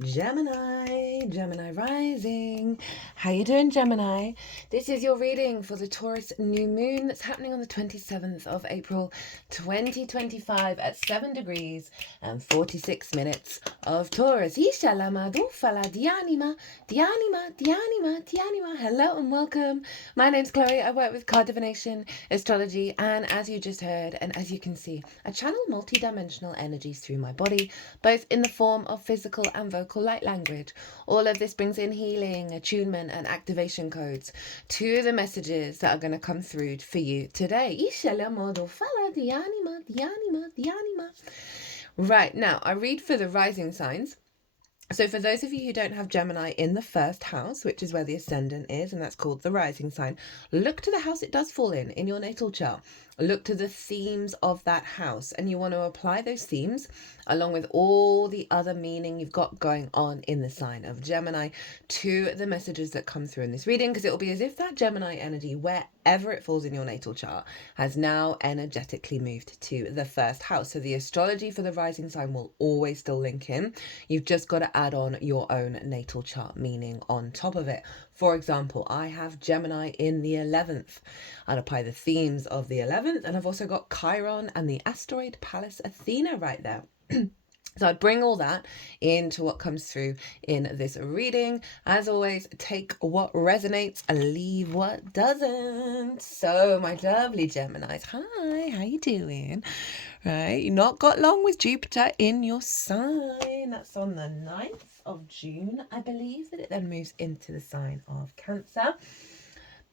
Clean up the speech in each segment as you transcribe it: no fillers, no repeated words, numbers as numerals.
Gemini rising. How you doing, Gemini? This is your reading for the Taurus new moon that's happening on the 27th of April 2025 at 7 degrees and 46 minutes of Taurus. Ishalama dufala dianima, dianima, dianima, dianima. Hello and welcome. My name's Chloe. I work with card divination, astrology, and as you just heard, and as you can see, I channel multi-dimensional energies through my body, both in the form of physical and vocal light language. All of this brings in healing, attunement, and activation codes to the messages that are going to come through for you today. Right, now I read for the rising signs. So for those of you who don't have Gemini in the first house, which is where the ascendant is, and that's called the rising sign, look to the house it does fall in your natal chart. Look to the themes of that house, and you want to apply those themes along with all the other meaning you've got going on in the sign of Gemini to the messages that come through in this reading, because it will be as if that Gemini energy, wherever it falls in your natal chart, has now energetically moved to the first house. So the astrology for the rising sign will always still link in. You've just got to add on your own natal chart meaning on top of it. For example, I have Gemini in the 11th. I'll apply the themes of the 11th, and I've also got Chiron and the asteroid Pallas Athena right there. So I'd bring all that into what comes through in this reading. As always, take what resonates and leave what doesn't. So my lovely Geminis, hi, how you doing? Right, you've not got long with Jupiter in your sign. That's on the 9th of June, I believe, that it then moves into the sign of Cancer.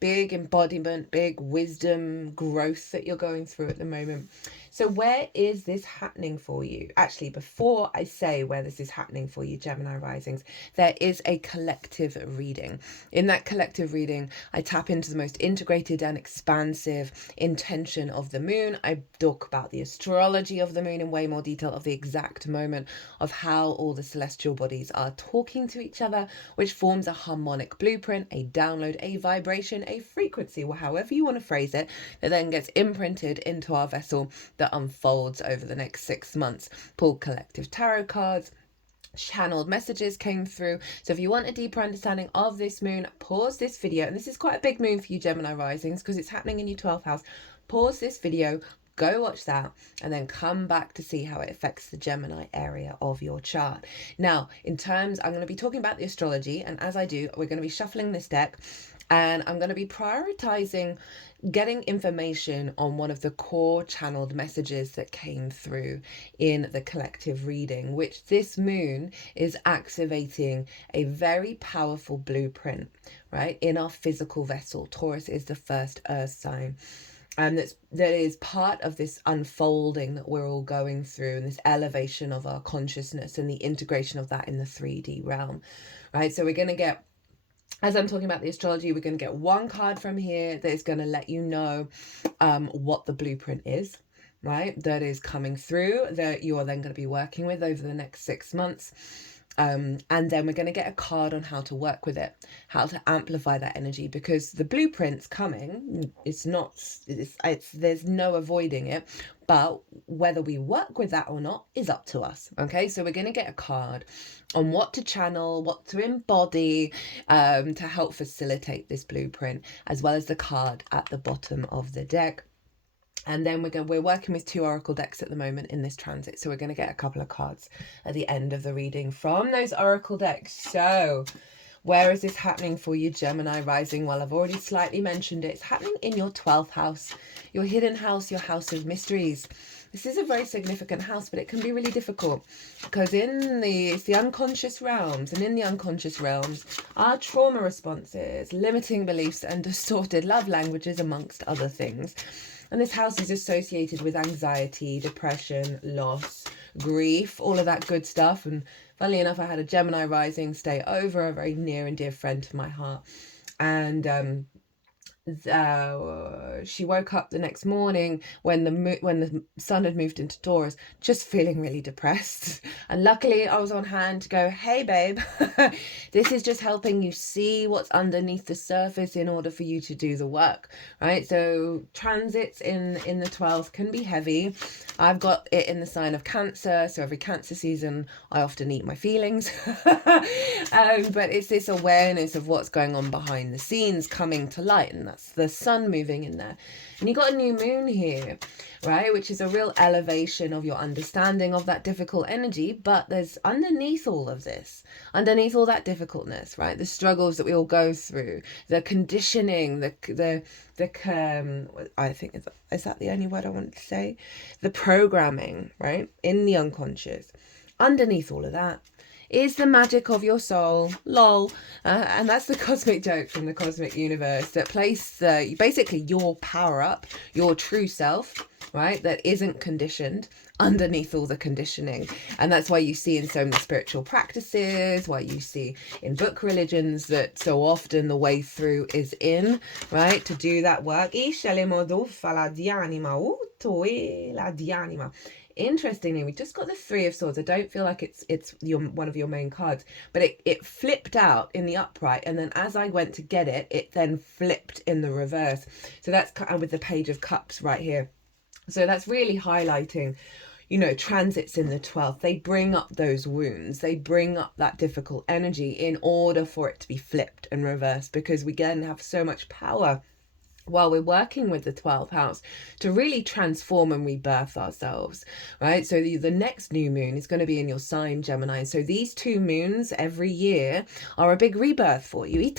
Big embodiment, big wisdom growth that you're going through at the moment. So where is this happening for you? Actually, before I say where this is happening for you, Gemini risings, there is a collective reading. In that collective reading, I tap into the most integrated and expansive intention of the moon. I talk about the astrology of the moon in way more detail, of the exact moment of how all the celestial bodies are talking to each other, which forms a harmonic blueprint, a download, a vibration, a frequency, or however you want to phrase it, that then gets imprinted into our vessel that unfolds over the next 6 months. Pulled collective tarot cards, channeled messages came through. So if you want a deeper understanding of this moon, pause this video. And this is quite a big moon for you Gemini risings because it's happening in your 12th house. Pause this video, go watch that, and then come back to see how it affects the Gemini area of your chart. Now, in terms, I'm going to be talking about the astrology, and as I do, we're going to be shuffling this deck, and I'm going to be prioritizing getting information on one of the core channeled messages that came through in the collective reading, which this moon is activating a very powerful blueprint, right, in our physical vessel. Taurus is the first earth sign. And that is part of this unfolding that we're all going through, and this elevation of our consciousness and the integration of that in the 3D realm, right? So we're going to get, as I'm talking about the astrology, we're going to get one card from here that is going to let you know what the blueprint is, right? That is coming through, that you are then going to be working with over the next 6 months. And then we're going to get a card on how to work with it, how to amplify that energy, because the blueprint's coming. It's there's no avoiding it, but whether we work with that or not is up to us. Okay, so we're going to get a card on what to channel, what to embody, to help facilitate this blueprint, as well as the card at the bottom of the deck. And then we're working with 2 oracle decks at the moment in this transit. So we're going to get a couple of cards at the end of the reading from those oracle decks. So where is this happening for you, Gemini rising? Well, I've already slightly mentioned it. It's happening in your 12th house, your hidden house, your house of mysteries. This is a very significant house, but it can be really difficult because it's the unconscious realms, and in the unconscious realms are trauma responses, limiting beliefs, and distorted love languages, amongst other things. And this house is associated with anxiety, depression, loss, grief, all of that good stuff. And funnily enough, I had a Gemini rising stay over, a very near and dear friend to my heart. And she woke up the next morning when the sun had moved into Taurus, just feeling really depressed. And luckily I was on hand to go, hey babe, this is just helping you see what's underneath the surface in order for you to do the work, right? So transits in the 12th can be heavy. I've got it in the sign of Cancer, so every Cancer season I often eat my feelings. But it's this awareness of what's going on behind the scenes coming to light, and that's the sun moving in there. And you got a new moon here, right, which is a real elevation of your understanding of that difficult energy. But there's underneath all of this, underneath all that difficultness, right, the struggles that we all go through, the conditioning, the I think is that the only word I want to say, the programming, right, in the unconscious. Underneath all of that is the magic of your soul, lol. And that's the cosmic joke from the cosmic universe that place basically your power up, your true self, right, that isn't conditioned, underneath all the conditioning. And that's why you see in so many spiritual practices, why you see in book religions that so often the way through is in, right, to do that work. Interestingly, we just got the Three of Swords. I don't feel like it's one of your main cards, but it flipped out in the upright, and then as I went to get it, it then flipped in the reverse. So that's with the Page of Cups right here. So that's really highlighting, you know, transits in the 12th. They bring up those wounds. They bring up that difficult energy in order for it to be flipped and reversed, because we again have so much power while we're working with the 12th house to really transform and rebirth ourselves, right? So the next new moon is going to be in your sign, Gemini. So these 2 moons every year are a big rebirth for you.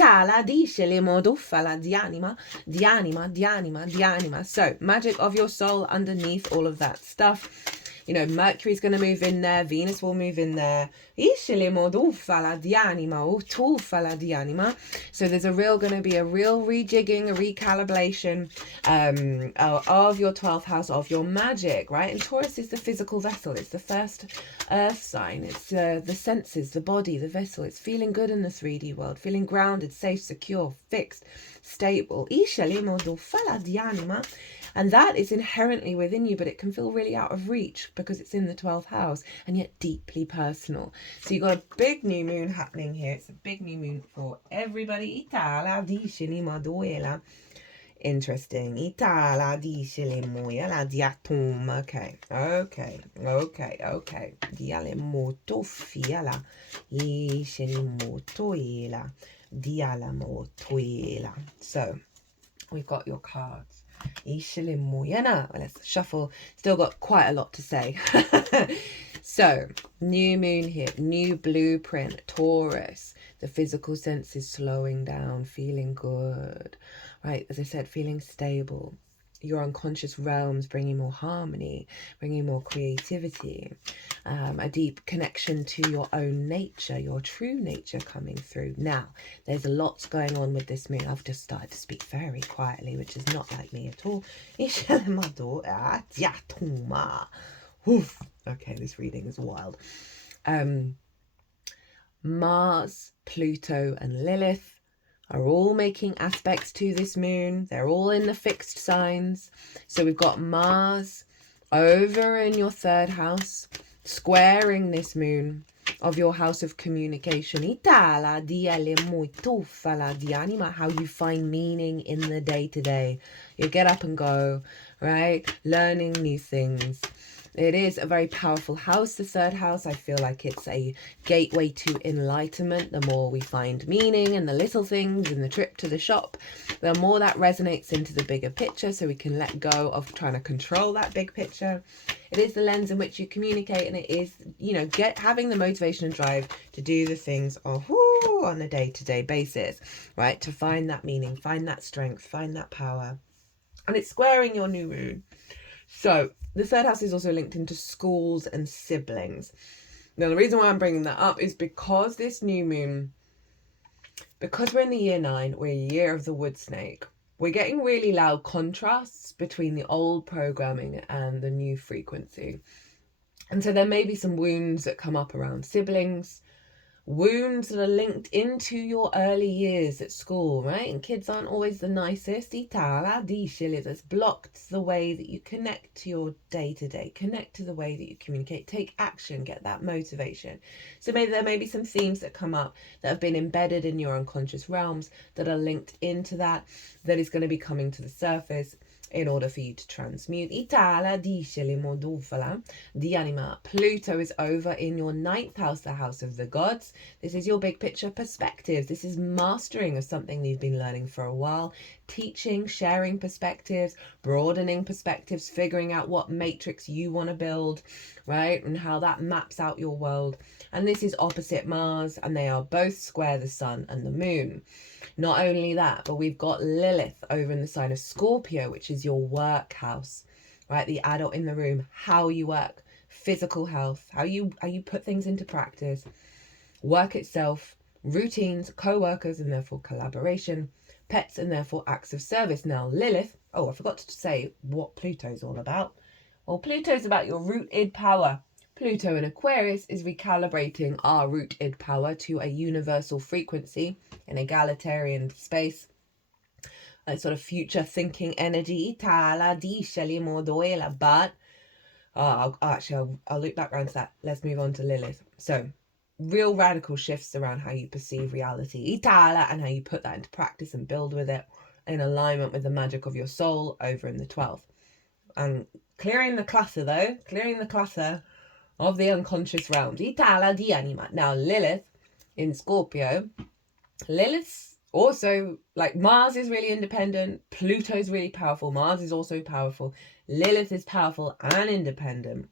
So magic of your soul underneath all of that stuff. You know, Mercury's going to move in there. Venus will move in there. So there's going to be a real rejigging, a recalibration of your 12th house, of your magic, right? And Taurus is the physical vessel. It's the first earth sign. It's the senses, the body, the vessel. It's feeling good in the 3D world, feeling grounded, safe, secure, fixed, stable. And that is inherently within you, but it can feel really out of reach because it's in the 12th house and yet deeply personal. So you've got a big new moon happening here. It's a big new moon for everybody. Interesting. So we've got your cards. Let's shuffle. Still got quite a lot to say. So new moon here, new blueprint, Taurus. The physical sense is slowing down, feeling good, right? As I said, feeling stable. Your unconscious realms bringing more harmony, bringing more creativity, a deep connection to your own nature, your true nature coming through. Now, there's a lot going on with this moon. I've just started to speak very quietly, which is not like me at all. Okay, this reading is wild. Mars, Pluto, and Lilith are all making aspects to this moon. They're all in the fixed signs. So we've got Mars over in your 3rd house, squaring this moon of your house of communication. How you find meaning in the day-to-day. You get up and go, right? Learning new things. It is a very powerful house, the 3rd house. I feel like it's a gateway to enlightenment. The more we find meaning in the little things, in the trip to the shop, the more that resonates into the bigger picture, so we can let go of trying to control that big picture. It is the lens in which you communicate, and it is, you know, having the motivation and drive to do the things on a day-to-day basis, right? To find that meaning, find that strength, find that power. And it's squaring your new moon. So the 3rd house is also linked into schools and siblings. Now, the reason why I'm bringing that up is because this new moon, because we're in the year 9, we're a year of the wood snake, we're getting really loud contrasts between the old programming and the new frequency. And so there may be some wounds that come up around siblings, wounds that are linked into your early years at school, right? And kids aren't always the nicest. That's blocked the way that you connect to your day-to-day, connect to the way that you communicate, take action, get that motivation. So maybe there may be some themes that come up that have been embedded in your unconscious realms that are linked into that is going to be coming to the surface in order for you to transmute. Pluto is over in your 9th house, the house of the gods. This is your big picture perspective. This is mastering of something you've been learning for a while. Teaching, sharing perspectives, broadening perspectives, figuring out what matrix you want to build, right? And how that maps out your world. And this is opposite Mars, and they are both square the sun and the moon. Not only that, but we've got Lilith over in the sign of Scorpio, which is your work house, right? The adult in the room, how you work, physical health, how you put things into practice, work itself, routines, co-workers, and therefore collaboration, pets, and therefore acts of service. Now, Lilith, I forgot to say what Pluto's all about. Well, Pluto's about your rooted power. Pluto in Aquarius is recalibrating our rooted power to a universal frequency, an egalitarian space, a sort of future thinking energy. But I'll loop back around to that. Let's move on to Lilith. So, real radical shifts around how you perceive reality, and how you put that into practice and build with it in alignment with the magic of your soul over in the 12th. And clearing the clutter of the unconscious realms. Now, Lilith in Scorpio, Lilith's also, like, Mars is really independent, Pluto's really powerful, Mars is also powerful, Lilith is powerful and independent,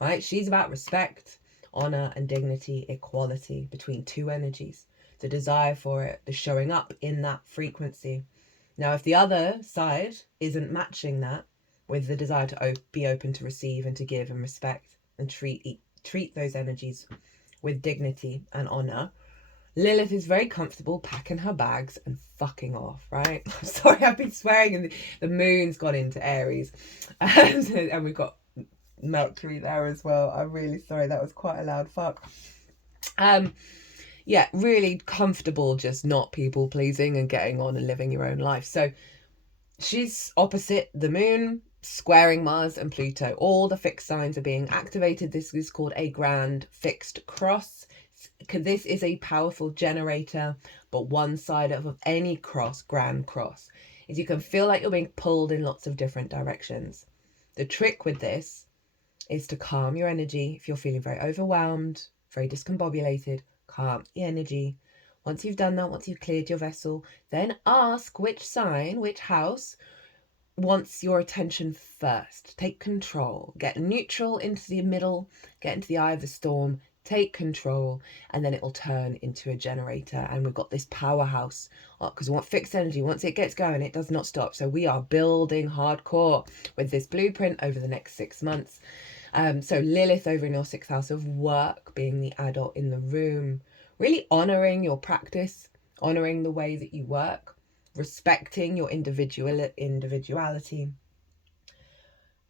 right? She's about respect, honor, and dignity, equality between two energies, the desire for it, the showing up in that frequency. Now, if the other side isn't matching that with the desire to be open to receive and to give and respect, and treat those energies with dignity and honor, Lilith is very comfortable packing her bags and fucking off, right? I'm sorry, I've been swearing, and the moon's gone into Aries, and we've got Mercury there as well. I'm really sorry, that was quite a loud fuck. Yeah, really comfortable just not people pleasing and getting on and living your own life. So she's opposite the moon, squaring Mars and Pluto. All the fixed signs are being activated. This is called a grand fixed cross. This is a powerful generator, but one side of any grand cross, is you can feel like you're being pulled in lots of different directions. The trick with this is to calm your energy. If you're feeling very overwhelmed, very discombobulated, calm the energy. Once you've done that, once you've cleared your vessel, then ask which sign, which house wants your attention first. Take control. Get neutral into the middle, get into the eye of the storm, take control, and then it will turn into a generator. And we've got this powerhouse, because we want fixed energy. Once it gets going, it does not stop. So we are building hardcore with this blueprint over the next 6 months. So Lilith over in your 6th house of work, being the adult in the room, really honoring your practice, honoring the way that you work, respecting your individuality.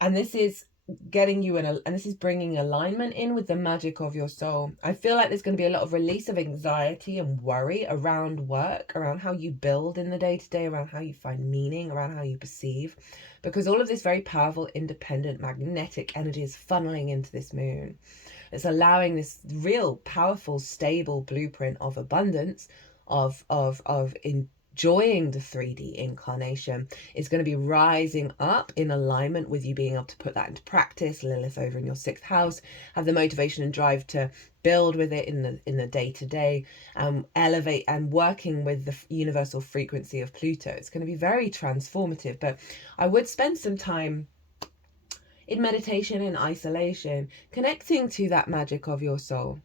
And this is getting you and this is bringing alignment in with the magic of your soul. I feel like there's going to be a lot of release of anxiety and worry around work, around how you build in the day-to-day, around how you find meaning, around how you perceive, because all of this very powerful, independent, magnetic energy is funneling into this moon. It's allowing this real powerful, stable blueprint of abundance, of enjoying the 3D incarnation is going to be rising up in alignment with you being able to put that into practice. Lilith over in your 6th house, have the motivation and drive to build with it in the day-to-day, elevate, and working with the universal frequency of Pluto. It's going to be very transformative, but I would spend some time in meditation and isolation, connecting to that magic of your soul,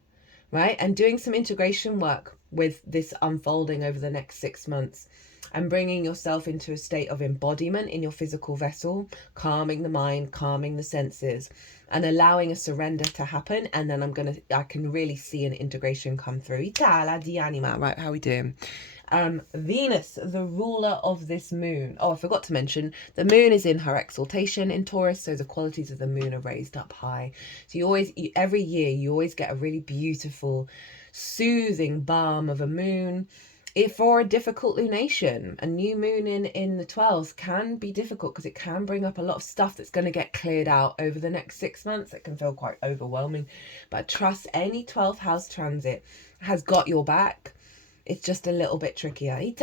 right? And doing some integration work with this unfolding over the next 6 months, and bringing yourself into a state of embodiment in your physical vessel, calming the mind, calming the senses, and allowing a surrender to happen. And then I can really see an integration come through. Right, how are we doing? Venus, the ruler of this moon. I forgot to mention, the moon is in her exaltation in Taurus, so the qualities of the moon are raised up high. So every year you always get a really beautiful soothing balm of a moon. If for a difficult lunation, a new moon in the 12th can be difficult because it can bring up a lot of stuff that's going to get cleared out over the next 6 months. It can feel quite overwhelming, but trust any 12th house transit has got your back. It's just a little bit trickier. And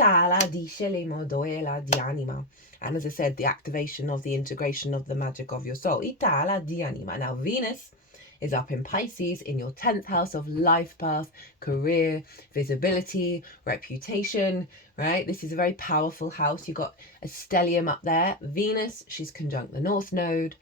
as I said, the activation of the integration of the magic of your soul. Now Venus is up in Pisces in your 10th house of life path, career, visibility, reputation, right? This is a very powerful house. You've got a stellium up there. Venus, she's conjunct the North Node.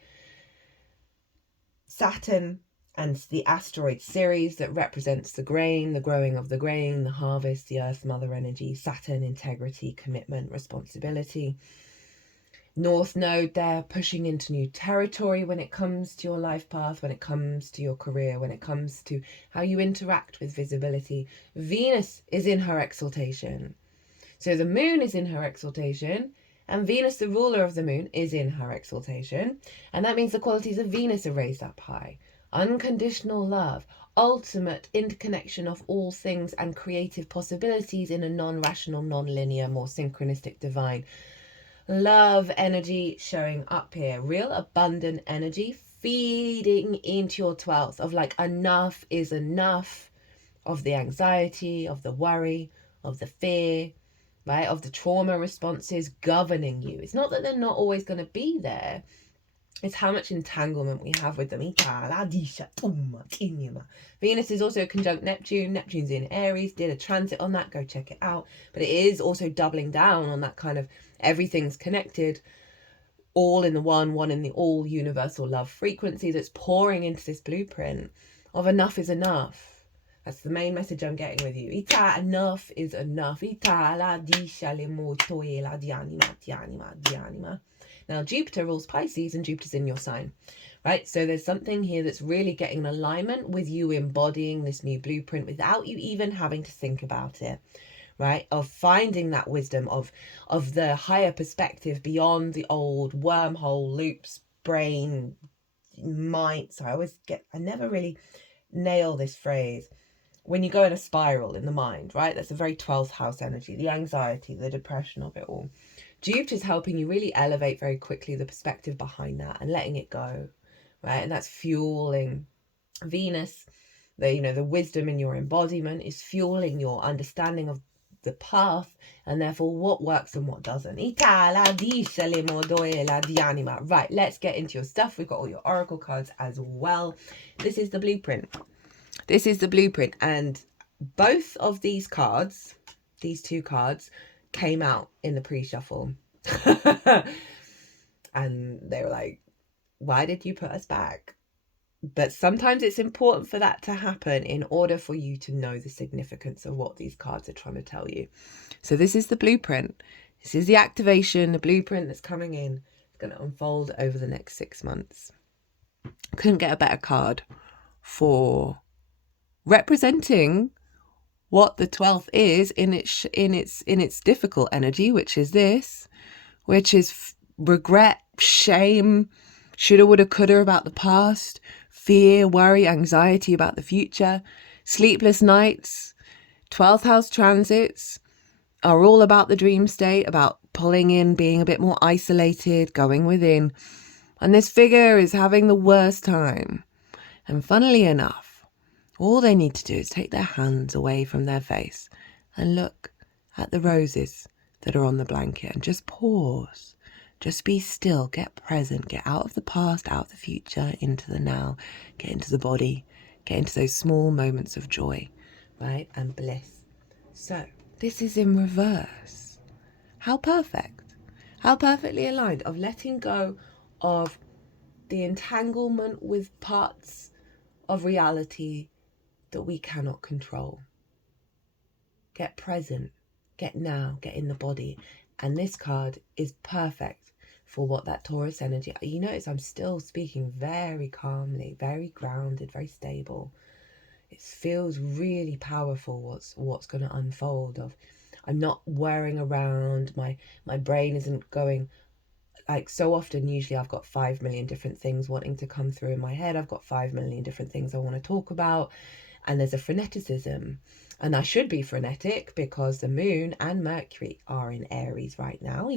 Saturn and the asteroid Ceres that represents the grain, the growing of the grain, the harvest, the earth mother energy. Saturn, integrity, commitment, responsibility. North Node there, pushing into new territory when it comes to your life path, when it comes to your career, when it comes to how you interact with visibility. Venus is in her exaltation. So the moon is in her exaltation, and Venus, the ruler of the moon, is in her exaltation. And that means the qualities of Venus are raised up high. Unconditional love, ultimate interconnection of all things and creative possibilities in a non-rational, non-linear, more synchronistic divine love energy showing up here. Real abundant energy feeding into your 12th of like enough is enough of the anxiety, of the worry, of the fear, right? Of the trauma responses governing you. It's not that they're not always going to be there. It's how much entanglement we have with them. Venus is also conjunct Neptune. Neptune's in Aries. Did a transit on that. Go check it out. But it is also doubling down on that kind of everything's connected, all in the one in the all, universal love frequency that's pouring into this blueprint of enough is enough. That's the main message I'm getting with you. Enough is enough. Now, Jupiter rules Pisces and Jupiter's in your sign, right? So there's something here that's really getting an alignment with you embodying this new blueprint without you even having to think about it, right? Of finding that wisdom of the higher perspective beyond the old wormhole loops, brain, mind. So I never really nail this phrase. When you go in a spiral in the mind, right? That's a very 12th house energy, the anxiety, the depression of it all. Jupiter's helping you really elevate very quickly the perspective behind that and letting it go, right? And that's fueling Venus. The wisdom in your embodiment is fueling your understanding of the path and therefore what works and what doesn't. Right, let's get into your stuff. We've got all your oracle cards as well. This is the blueprint. And both of these cards, these two cards, came out in the pre-shuffle. And they were like, why did you put us back? But sometimes it's important for that to happen in order for you to know the significance of what these cards are trying to tell you. So this is the blueprint. This is the activation, the blueprint that's coming in. It's going to unfold over the next 6 months. Couldn't get a better card for representing what the 12th is in its difficult energy, which is this, which is regret, shame, shoulda, woulda, coulda about the past, fear, worry, anxiety about the future, sleepless nights. 12th house transits are all about the dream state, about pulling in, being a bit more isolated, going within. And this figure is having the worst time. And funnily enough, all they need to do is take their hands away from their face and look at the roses that are on the blanket and just pause. Just be still, get present, get out of the past, out of the future, into the now, get into the body, get into those small moments of joy, right, and bliss. So this is in reverse. How perfect, how perfectly aligned of letting go of the entanglement with parts of reality that we cannot control. Get present, get now, get in the body. And this card is perfect for what that Taurus energy. You notice I'm still speaking very calmly, very grounded, very stable. It feels really powerful what's going to unfold. I'm not whirring around. My brain isn't going like so often. Usually I've got 5 million different things wanting to come through in my head. I've got 5 million different things I want to talk about. and there's a freneticism. And I should be frenetic because the moon and Mercury are in Aries right now.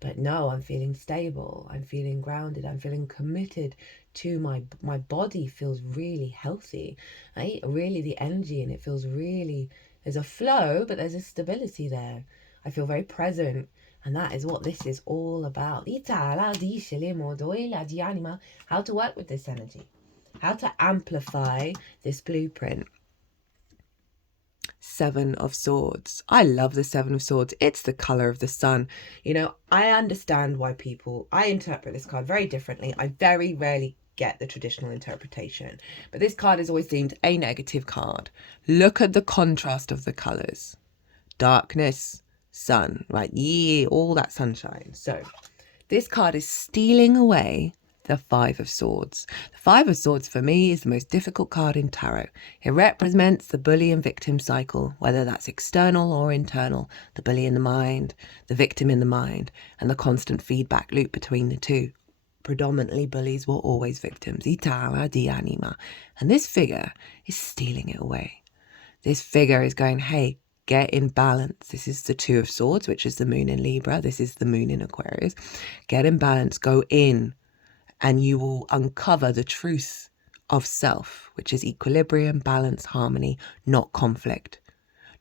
But no, I'm feeling stable. I'm feeling grounded. I'm feeling committed to my body feels really healthy. Right? Really the energy in it feels really, there's a flow, but there's a stability there. I feel very present. And that is what this is all about. How to work with this energy. How to amplify this blueprint. Seven of Swords. I love the Seven of Swords. It's the colour of the sun. You know, I understand why I interpret this card very differently. I very rarely get the traditional interpretation. But this card is always deemed a negative card. Look at the contrast of the colours. Darkness, sun, right? Yeah, all that sunshine. So this card is stealing away the Five of Swords. The Five of Swords for me is the most difficult card in tarot. It represents the bully and victim cycle, whether that's external or internal, the bully in the mind, the victim in the mind, and the constant feedback loop between the two. Predominantly bullies were always victims. And this figure is stealing it away. This figure is going, hey, get in balance. This is the Two of Swords, which is the moon in Libra. This is the moon in Aquarius. Get in balance, go in, and you will uncover the truth of self, which is equilibrium, balance, harmony, not conflict.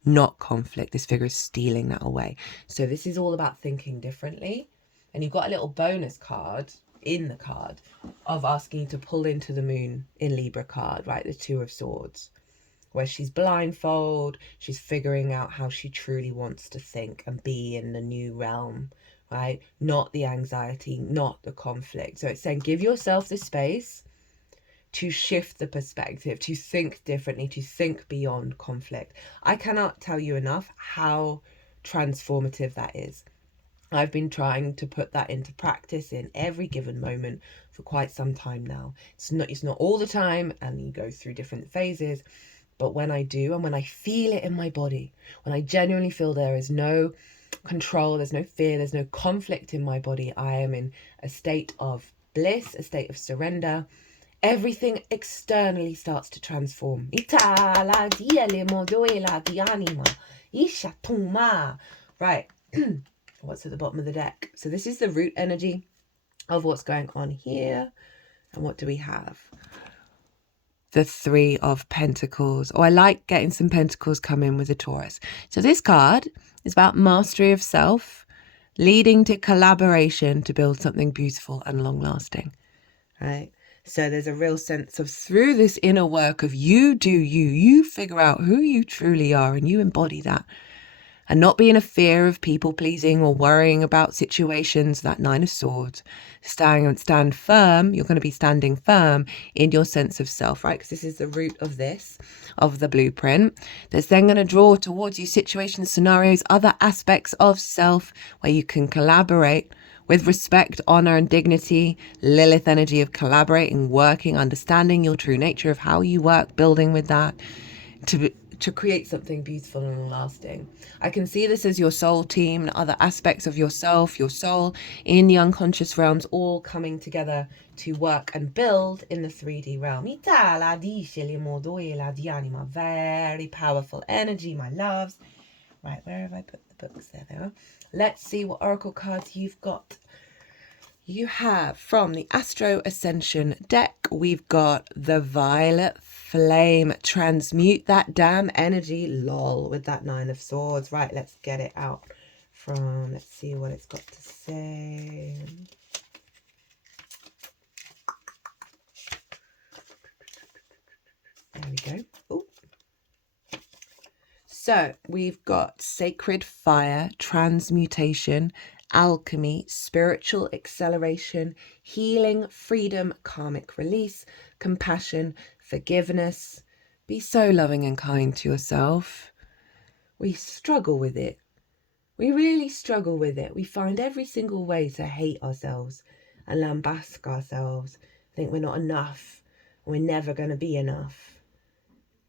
Not conflict. This figure is stealing that away. So this is all about thinking differently. And you've got a little bonus card in the card of asking you to pull into the moon in Libra card, right? The Two of Swords, where she's blindfold, she's figuring out how she truly wants to think and be in the new realm, right? Not the anxiety, not the conflict. So it's saying give yourself the space to shift the perspective, to think differently, to think beyond conflict. I cannot tell you enough how transformative that is. I've been trying to put that into practice in every given moment for quite some time now. It's not all the time, and you go through different phases. But when I do, and when I feel it in my body, when I genuinely feel there is no control, there's no fear, there's no conflict in my body, I am in a state of bliss, a state of surrender. Everything externally starts to transform. Right. What's at the bottom of the deck? So this is the root energy of what's going on here. And what do we have? The Three of Pentacles. Oh, I like getting some pentacles come in with the Taurus. So this card is about mastery of self, leading to collaboration to build something beautiful and long lasting. Right? So there's a real sense of through this inner work of you do you figure out who you truly are and you embody that. And not be in a fear of people pleasing or worrying about situations, that Nine of Swords. Stand firm. You're going to be standing firm in your sense of self, right? Because this is the root of this, of the blueprint. That's then going to draw towards you situations, scenarios, other aspects of self where you can collaborate with respect, honor, and dignity. Lilith energy of collaborating, working, understanding your true nature of how you work, building with that to create something beautiful and lasting. I can see this as your soul team and other aspects of yourself, your soul in the unconscious realms, all coming together to work and build in the 3D realm. Very powerful energy, my loves. Right, where have I put the books? There they are. Let's see what oracle cards you've got. You have from the Astro Ascension deck, we've got the Violet Flame. Transmute that damn energy, lol, with that Nine of Swords. Right, let's get it out from, let's see what it's got to say. There we go. Ooh. So we've got Sacred Fire, Transmutation, Alchemy, Spiritual Acceleration, Healing, Freedom, Karmic Release, Compassion, Forgiveness. Be so loving and kind to yourself. We struggle with it. We really struggle with it. We find every single way to hate ourselves and lambast ourselves. Think we're not enough. We're never going to be enough.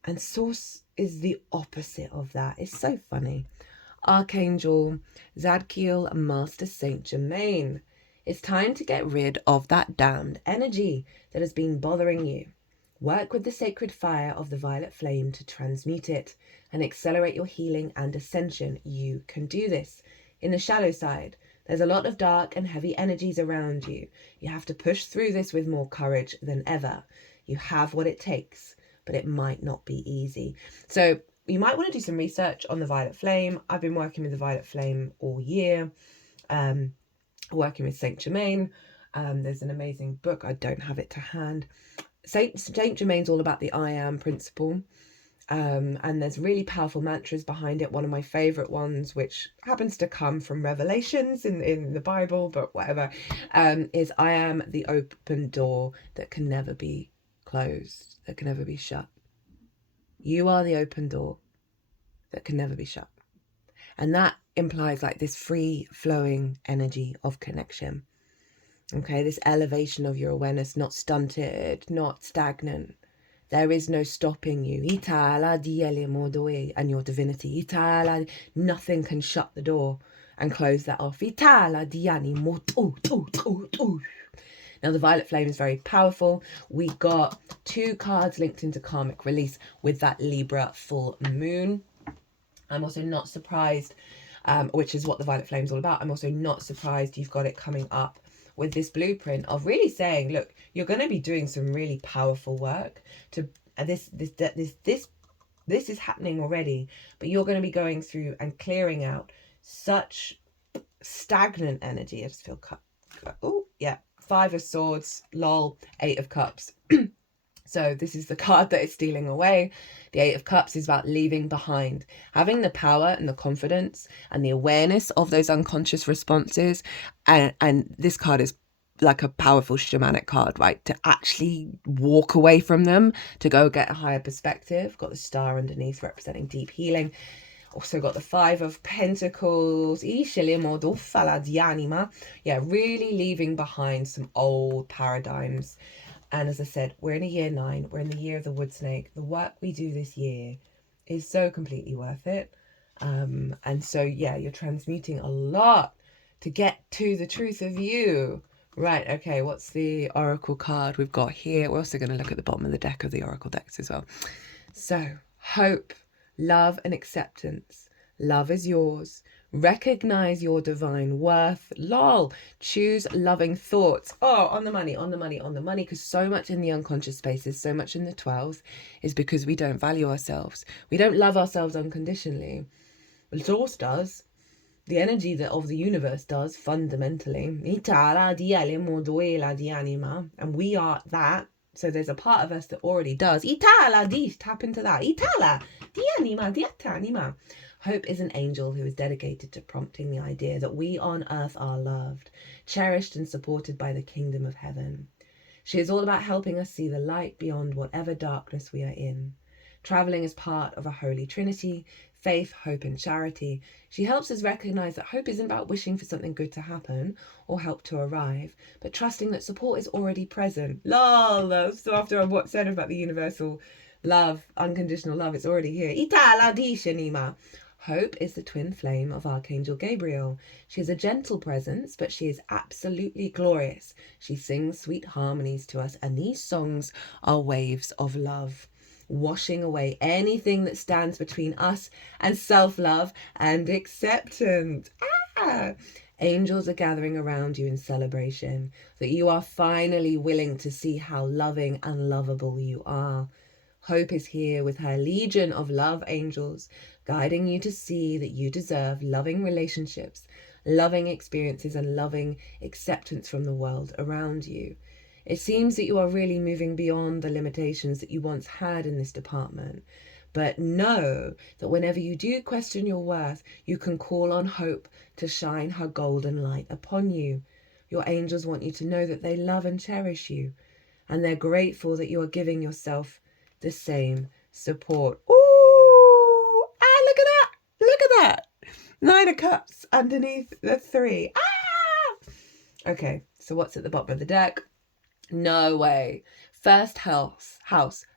And Source is the opposite of that. It's so funny. Archangel Zadkiel, Master Saint Germain. It's time to get rid of that damned energy that has been bothering you. Work with the sacred fire of the violet flame to transmute it and accelerate your healing and ascension. You can do this. In the shadow side, there's a lot of dark and heavy energies around you. You have to push through this with more courage than ever. You have what it takes, but it might not be easy. So you might want to do some research on the violet flame. I've been working with the violet flame all year, working with Saint Germain. There's an amazing book. I don't have it to hand. Saint Germain's all about the I am principle. And there's really powerful mantras behind it. One of my favorite ones, which happens to come from Revelations in the Bible, but whatever, is I am the open door that can never be closed, that can never be shut. You are the open door that can never be shut. And that implies like this free flowing energy of connection. Okay, this elevation of your awareness, not stunted, not stagnant. There is no stopping you. And your divinity. Nothing can shut the door and close that off. Now, the violet flame is very powerful. We got 2 cards linked into karmic release with that Libra full moon. I'm also not surprised, which is what the violet flame is all about. I'm also not surprised you've got it coming up with this blueprint of really saying, look, you're going to be doing some really powerful work to this is happening already, but you're going to be going through and clearing out such stagnant energy. I just feel oh yeah, 5 of swords, lol, 8 of cups. So this is the card that is stealing away. The 8 of cups is about leaving behind, having the power and the confidence and the awareness of those unconscious responses. And this card is like a powerful shamanic card, right? To actually walk away from them, to go get a higher perspective. Got the star underneath representing deep healing. Also got the 5 of Pentacles. Yeah, really leaving behind some old paradigms. And as I said, we're in a year 9. We're in the year of the wood snake. The work we do this year is so completely worth it. And so, yeah, you're transmuting a lot to get to the truth of you. Right, okay, what's the oracle card we've got here? We're also going to look at the bottom of the deck of the oracle decks as well. So, hope, love and acceptance. Love is yours. Recognize your divine worth. Lol. Choose loving thoughts. Oh, on the money, on the money, on the money. Because so much in the unconscious spaces, so much in the 12th is because we don't value ourselves. We don't love ourselves unconditionally. The source does. The energy of the universe does, fundamentally. And we are that. So there's a part of us that already does. Tap into that. Hope is an angel who is dedicated to prompting the idea that we on earth are loved, cherished and supported by the kingdom of heaven. She is all about helping us see the light beyond whatever darkness we are in. Traveling as part of a holy trinity, faith, hope and charity, she helps us recognize that hope isn't about wishing for something good to happen or help to arrive, but trusting that support is already present. Lol, so after what said about the universal love, unconditional love, it's already here. Hope is the twin flame of Archangel Gabriel. She is a gentle presence, but she is absolutely glorious. She sings sweet harmonies to us, and these songs are waves of love, washing away anything that stands between us and self-love and acceptance. Angels are gathering around you in celebration that you are finally willing to see how loving and lovable you are. Hope is here with her legion of love angels, guiding you to see that you deserve loving relationships, loving experiences, and loving acceptance from the world around you. It seems that you are really moving beyond the limitations that you once had in this department. But know that whenever you do question your worth, you can call on hope to shine her golden light upon you. Your angels want you to know that they love and cherish you, and they're grateful that you are giving yourself the same support. Ooh! Look at that! Look at that! 9 of Cups underneath the 3. Okay, so what's at the bottom of the deck? No way. First house,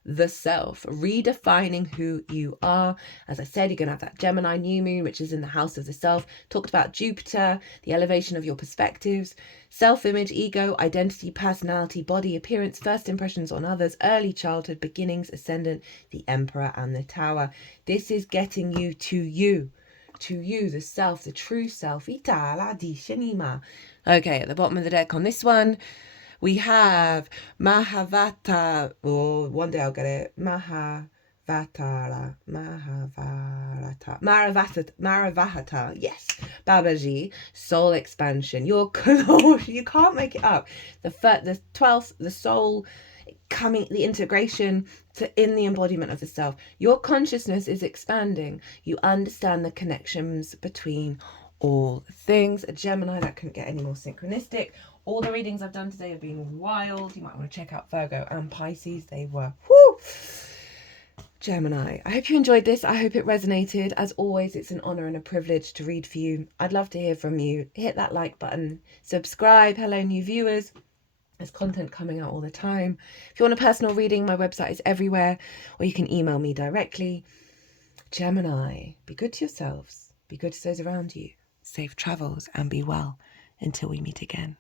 the self, redefining who you are. As I said, you're going to have that Gemini new moon, which is in the house of the self. Talked about Jupiter, the elevation of your perspectives, self-image, ego, identity, personality, body, appearance, first impressions on others, early childhood, beginnings, ascendant, the Emperor and the Tower. This is getting you, the self, the true self. Okay, at the bottom of the deck on this one, we have Mahavata, or one day I'll get it, Maravahata, yes, Babaji, soul expansion, your you can't make it up. The 12th, the soul coming, the integration in the embodiment of the self. Your consciousness is expanding. You understand the connections between all things. A Gemini, that couldn't get any more synchronistic. All the readings I've done today have been wild. You might want to check out Virgo and Pisces. They were whoo! Gemini. I hope you enjoyed this. I hope it resonated. As always, it's an honor and a privilege to read for you. I'd love to hear from you. Hit that like button. Subscribe. Hello, new viewers. There's content coming out all the time. If you want a personal reading, my website is everywhere, or you can email me directly. Gemini, be good to yourselves. Be good to those around you. Safe travels and be well until we meet again.